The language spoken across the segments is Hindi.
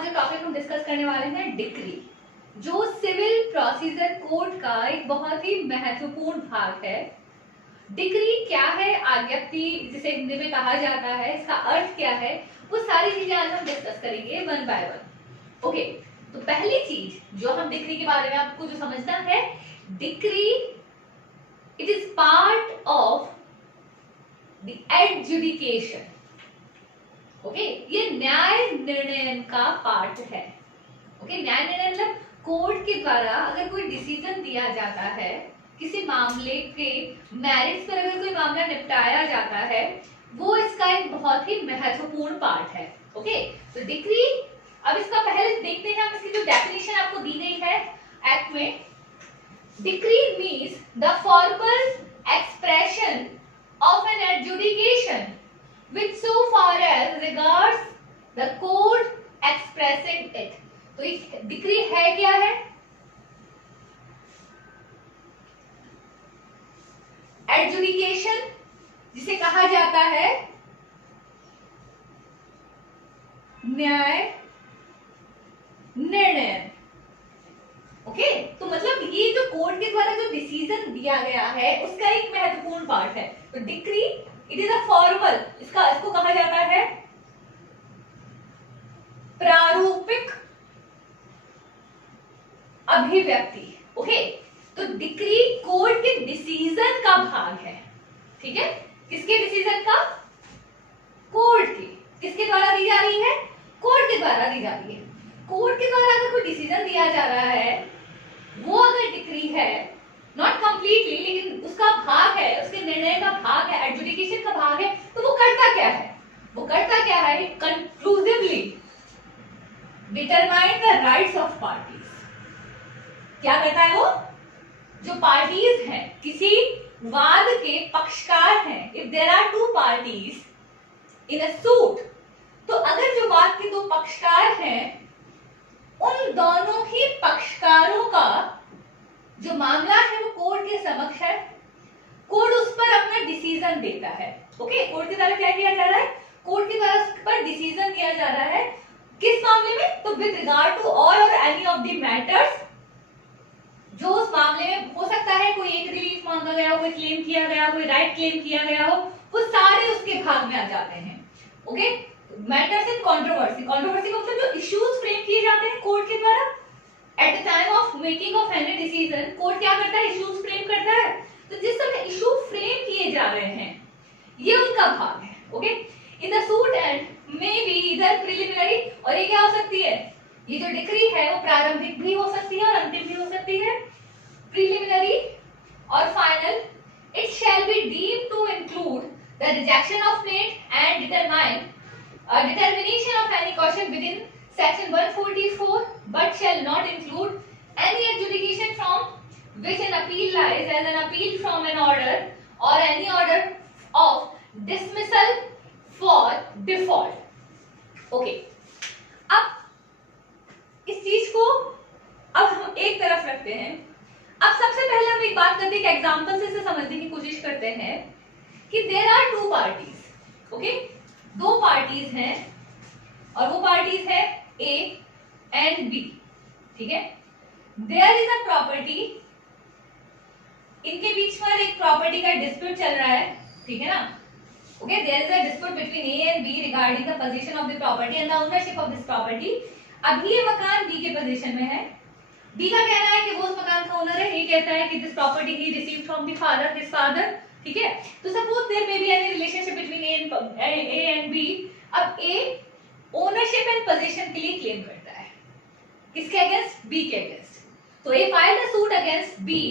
आज जो टॉपिक हम डिस्कस करने वाले हैं डिक्री, जो सिविल प्रोसीजर कोड का एक बहुत ही महत्वपूर्ण भाग है। डिक्री क्या है, आज्ञप्ति जिसे हिंदी में कहा जाता है, इसका अर्थ क्या है, वो सारी चीजें आज हम डिस्कस करेंगे वन बाय वन। ओके, तो पहली चीज जो हम डिक्री के बारे में आपको जो समझना है, decree it is part of the adjudication. Okay, ये न्याय निर्णय का पार्ट है। ओके, न्याय निर्णय मतलब कोर्ट के द्वारा अगर कोई डिसीजन दिया जाता है, किसी मामले के मैरिट्स पर अगर कोई मामला निपटाया जाता है, वो इसका एक बहुत ही महत्वपूर्ण पार्ट है। ओके, तो डिक्री, अब इसका पहले देखते हैं हम इसकी जो डेफिनेशन आपको दी गई है एक्ट में। Decree means the formal expression of an adjudication which so far as regards the court expressing it। तो एक डिक्री है क्या है? एडजुडिकेशन जिसे कहा जाता है न्याय निर्णय। ओके, तो मतलब ये जो कोर्ट के द्वारा जो डिसीजन दिया गया है उसका एक महत्वपूर्ण पार्ट है। तो decree it is a formal, इसको कहा जाता है प्रारूपिक अभिव्यक्ति। ओके, तो डिक्री कोर्ट के डिसीजन का भाग है। ठीक है, किसके डिसीजन का? कोर्ट के। किसके द्वारा दी जा रही है? कोर्ट के द्वारा दी जा रही है। कोर्ट के द्वारा अगर कोई डिसीजन दिया जा रहा है, वो अगर डिक्री है, नॉट कंप्लीटली लेकिन उसका भाग है, उसके निर्णय का भाग है, एडजुडिकेशन का भाग है, तो वो करता क्या है? वो करता क्या है? Conclusively determine the rights of parties. क्या करता है वो? जो पार्टीज हैं, किसी वाद के पक्षकार हैं, if there are two parties in a suit, तो अगर जो वाद के दो पक्षकार हैं, उन दोनों ही पक्षकारों का जो मामला है वो कोर्ट के समक्ष है, कोर्ट उस पर अपना डिसीजन देता है। ओके, कोर्ट के द्वारा क्या किया जा रहा है? कोर्ट के द्वारा उस पर डिसीजन दिया जा रहा है। किस मामले में? तो विद रिगार्ड टू ऑल और एनी ऑफ द मैटर्स, जो उस मामले में हो सकता है कोई एक रिलीफ मांगा गया हो, कोई क्लेम किया गया हो, कोई राइट क्लेम किया गया हो, वो सारे उसके भाग में आ जाते हैं। Okay, matters in controversy, controversy का मतलब जो इश्यूज फ्रेम किए जाते हैं कोर्ट के द्वारा at the time of making of any decision, court क्या करता है? इश्यूज फ्रेम करता है। तो जिस समय इशू फ्रेम किए जा रहे हैं, ये उनका भाग है। Okay, in the suit and may be इधर प्रिलिमिनरी, और ये क्या हो सकती है? ये जो डिक्री है वो प्रारंभिक भी हो सकती है और अंतिम भी हो सकती है। प्रिलिमिनरी और final, it shall be deemed to include the rejection of plaint and determination of any caution within section 144, but shall not include any adjudication from which an appeal lies, as an appeal from an order or any order of dismissal for default। Okay, अब इस चीज को अब हम एक तरफ रखते हैं। अब सबसे पहले हम एक बात करते हैं, एक एग्जांपल से इसे समझने की कोशिश करते हैं कि there are two parties. Okay, दो पार्टीज हैं और वो पार्टीज है ए एंड बी। ठीक है, देयर इज अ प्रॉपर्टी, इनके बीच पर एक प्रॉपर्टी का डिस्प्यूट चल रहा है। ठीक है ना? Okay, there is a dispute between A and B regarding the position of the property and the ownership of this property. अभी ये मकान बी के पोजीशन में है। बी का कहना है कि वो उस मकान का ओनर है, ये कहता है कि this property he received from the father, his father. ठीक है, तो suppose there may be any relationship between A and B. अब ए ओनरशिप एंड पोजीशन के लिए क्लेम करता है, किसके अगेंस्ट? बी के अगेंस्ट। तो A filed a suit against B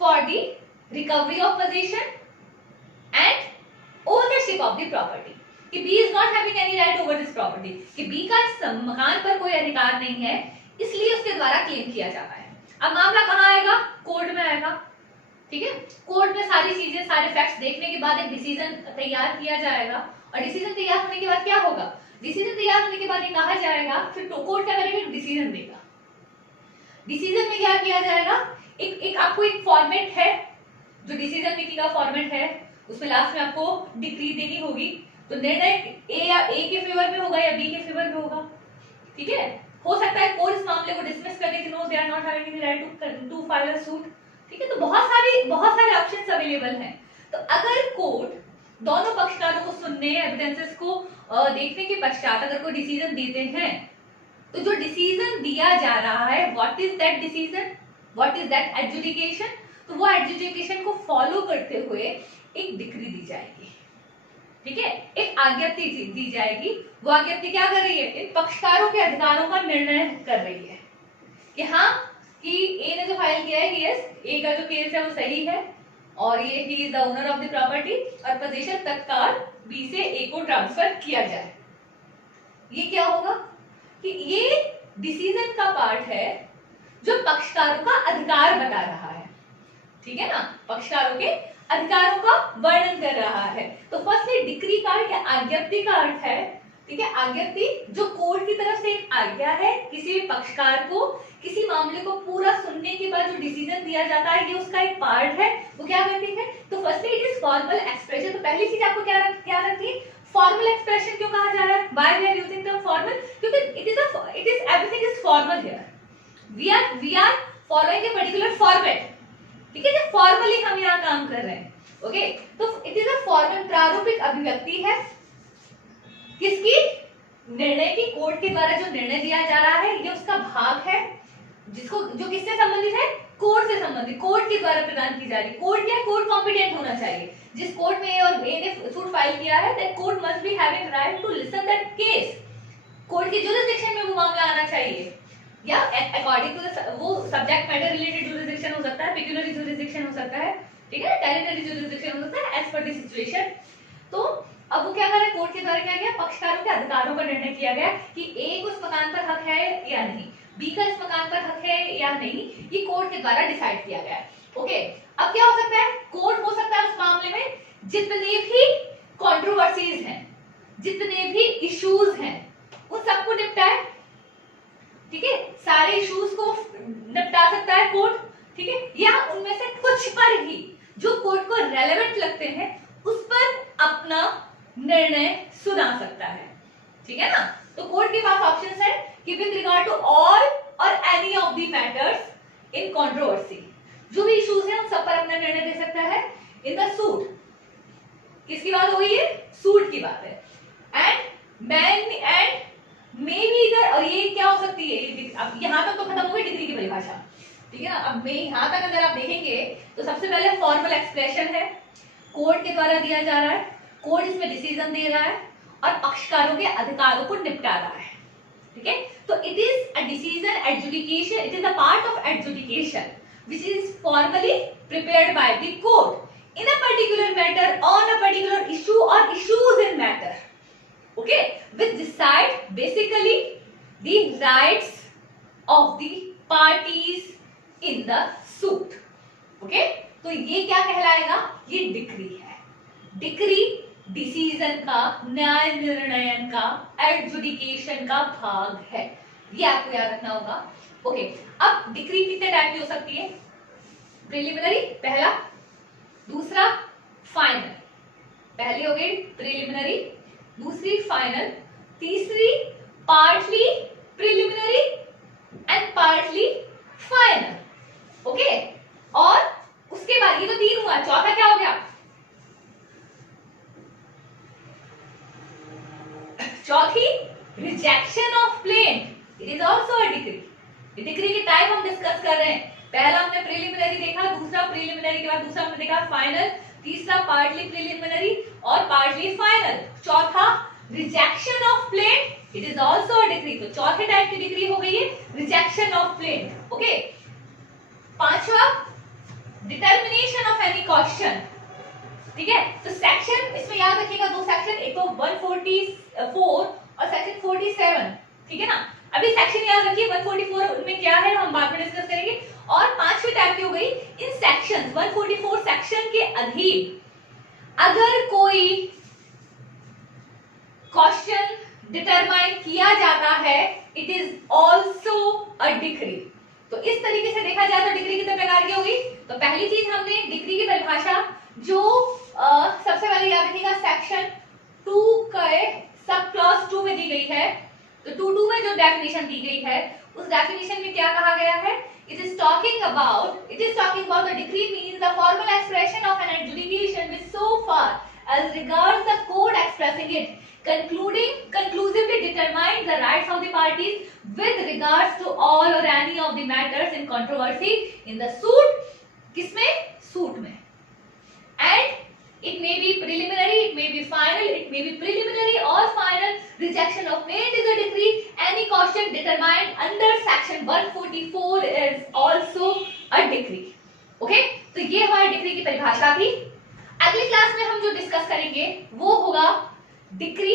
for the recovery of position and ownership of the property, कि B is not having any right over this property, कि बी का मकान पर कोई अधिकार नहीं है, इसलिए उसके द्वारा क्लेम किया जाता है। अब मामला कहाँ आएगा? कोर्ट में आएगा। ठीक है, कोर्ट में सारी चीजें, सारे फैक्ट्स देखने के बाद एक डिसीजन तैयार किया जाएगा, और डिसीजन तैयार होने के बाद क्या होगा? डिसीजन तैयार होने के बाद ये कहा जाएगा, फिर कोर्ट क्या करेगा? डिसीजन देगा। डिसीजन में क्या किया जाएगा? एक आपको एक फॉर्मेट है, जो डिसीजन मेकिंग का फॉर्मेट है, उसमें लास्ट में आपको डिक्री देनी होगी। तो निर्णय ए के फेवर में होगा या बी के फेवर में होगा? ठीक है, हो सकता है कोर्ट इस मामले को डिसमिस कर दे कि no they are not having any right to file a suit, ठीक है। तो बहुत सारे ऑप्शंस अवेलेबल हैं। तो अगर कोर्ट दोनों पक्षकारों को सुनने, एविडेंसेस को देखने के पश्चात अगर कोई डिसीजन देते हैं, तो जो डिसीजन दिया जा रहा है what is that decision, what is that adjudication, तो वो एडजुडिकेशन को फॉलो करते हुए एक डिक्री दी जाएगी, ठीक है, एक आज्ञप्ति दी जाएगी। वो आज्ञप्ति क्या कर रही है, इन पक्षकारों के अधिकारों का निर्णय कर रही है कि हाँ कि ए ने जो फाइल किया है कि यस ए का जो केस है वो सही है और ये he is the owner of the property और पोजीशन तत्काल बी से ए को ट्रांसफर किया जाए। ये क्या होगा कि ये डिसीजन का पार्ट है जो पक्षकारों का अधिकार बता रहा है, ठीक है ना, पक्षकारों के अधिकारों का वर्णन कर रहा है। तो फर्स्टली डिक्री का या आज्ञप्ति का अर्थ है, ठीक है, आज्ञप्ति जो कोर्ट की तरफ से एक आज्ञा है किसी भी पक्षकार को किसी मामले को पूरा सुनने के बाद जो डिसीजन दिया जाता है, ये उसका एक पार्ट है। वो क्या करती है, तो firstly it is formal expression. तो पहली चीज आपको क्या रखती है, फॉर्मल एक्सप्रेशन क्यों कहा जा रहा है, why we are using the formal, क्योंकि it is everything is formal here, we are following a particular format, ठीक है, जो फॉर्मली हम यहाँ काम कर रहे हैं, ओके। तो इट इज अ फॉर्मल, प्रारूपिक अभिव्यक्ति है किसकी, निर्णय की, कोर्ट के द्वारा जो निर्णय दिया जा रहा है ये उसका भाग है, जिसको जो किससे संबंधित है, कोर्ट से संबंधित, कोर्ट के द्वारा प्रदान की जा रही। कोर्ट क्या, कोर्ट कॉम्पिटेंट होना चाहिए। जिस कोर्ट में ए और ए ने सूट फाइल किया है, that court must be having right to listen that case, court के जुरिसडिक्शन में वो मामला आना चाहिए, या अकॉर्डिंग टू वो सब्जेक्ट मैटर रिलेटेड जुरिसडिक्शन हो सकता है, पेक्यूलरी जुरिसडिक्शन हो सकता है, ठीक है, टेरिटरी जुरिसडिक्शन हो सकता है एज पर द सिचुएशन। तो अब वो क्या कर रहा है, कोर्ट के द्वारा क्या गया, पक्षकारों के अधिकारों का निर्णय किया गया कि ए को उस मकान पर हक है या नहीं, बी का इस मकान पर हक है या नहीं, ये कोर्ट के द्वारा डिसाइड किया गया, ओके। अब क्या हो सकता है, कोर्ट हो सकता है उस मामले में जितने भी कंट्रोवर्सीज हैं, जितने भी इश्यूज हैं, उन सबको निपटाए, ठीक है, सारे इश्यूज को निपटा सकता है कोर्ट, ठीक है, या उनमें से कुछ पर ही जो कोर्ट को रेलेवेंट लगते हैं उस पर अपना निर्णय सुना सकता है, ठीक है ना। तो कोर्ट के पास ऑप्शंस है कि विद रिगार्ड टू ऑल और any of the matters in controversy, जो भी इश्यूज हैं उन सब पर अपना निर्णय दे सकता है। इन द सूट, किसकी बात हो रही है, सूट की बात है। एंड मे बी इधर, और ये क्या हो सकती है, अब यहां तक तो खत्म हो गई डिग्री की परिभाषा, ठीक है ना। अब मैं यहां तक अगर आप देखेंगे तो सबसे पहले फॉर्मल एक्सप्रेशन है, कोर्ट के द्वारा दिया जा रहा है, कोर्ट इसमें डिसीजन दे रहा है और पक्षकारों के अधिकारों को निपटा रहा है, ठीक है। तो it is a decision adjudication, it is a part of adjudication which is formally prepared by the court in a particular matter on a particular issue or issues in matter, okay, which decide basically the rights of the parties in the suit, okay। तो ये क्या कहलाएगा, ये डिक्री है। डिक्री डिसीजन का, न्याय निर्णयन का, एडजुडिकेशन का भाग है, ये आपको याद रखना होगा, ओके। अब डिक्री कितने टाइप की हो सकती है, प्रिलिमिनरी पहला, दूसरा फाइनल, पहली हो गई प्रिलिमिनरी, दूसरी फाइनल, तीसरी partly preliminary and partly final, okay. और उसके बाद ये तो तीन हुआ, चौथा क्या हो गया, चौथी rejection of plaint, it is also a decree. Decree की टाइप हम डिस्कस कर रहे हैं, पहला हमने प्रिलिमिनरी देखा, दूसरा प्रिलिमिनरी के बाद दूसरा हमने देखा फाइनल, तीसरा पार्टली प्रिलिमिनरी और पार्टली फाइनल, चौथा rejection of plaint, it is also a decree. तो चौथे टाइप की डिक्री हो गई है रिजेक्शन ऑफ प्लेंट, ओके। पांचवा डिटर्मिनेशन ऑफ एनी क्वेश्चन, ठीक है। तो सेक्शन इसमें याद रखिएगा, दो सेक्शन, एक तो 144 और सेक्शन 47, ठीक है ना। अभी सेक्शन याद रखिए 144 उनमें क्या है हम बाद में डिस्कस करेंगे। और पांचवी टाइप की हो गई इन सेक्शन 144 सेक्शन के अधीन अगर कोई क्वेश्चन डिटरमाइन किया जाता है, it is also a decree. तो इस तरीके से देखा जाए तो डिक्री कितने प्रकार की होगी। तो पहली चीज हमने डिक्री की परिभाषा जो सबसे पहले याद रखिएगा सेक्शन 2 के सब क्लॉज 2 में दी गई है। तो 2.2 में जो डेफिनेशन दी गई है उस डेफिनेशन में क्या कहा गया है? It is talking about the decree means the formal expression of an adjudication which so far as regards the code expressing it conclusively determines the rights of the parties with regards to all or any of the matters in controversy in the suit. किसमें? सूट में. And it may be preliminary, it may be final, it may be preliminary or final rejection of made is a decree. Any caution determined under section 144 is also a decree. Okay? तो ये हमारी डिक्री की परिभाषा थी. अगली क्लास में हम जो डिस्कस करेंगे वो होगा डिक्री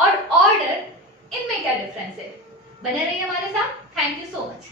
और ऑर्डर, इनमें क्या डिफरेंस है. बने रहिए हमारे साथ. Thank you so much.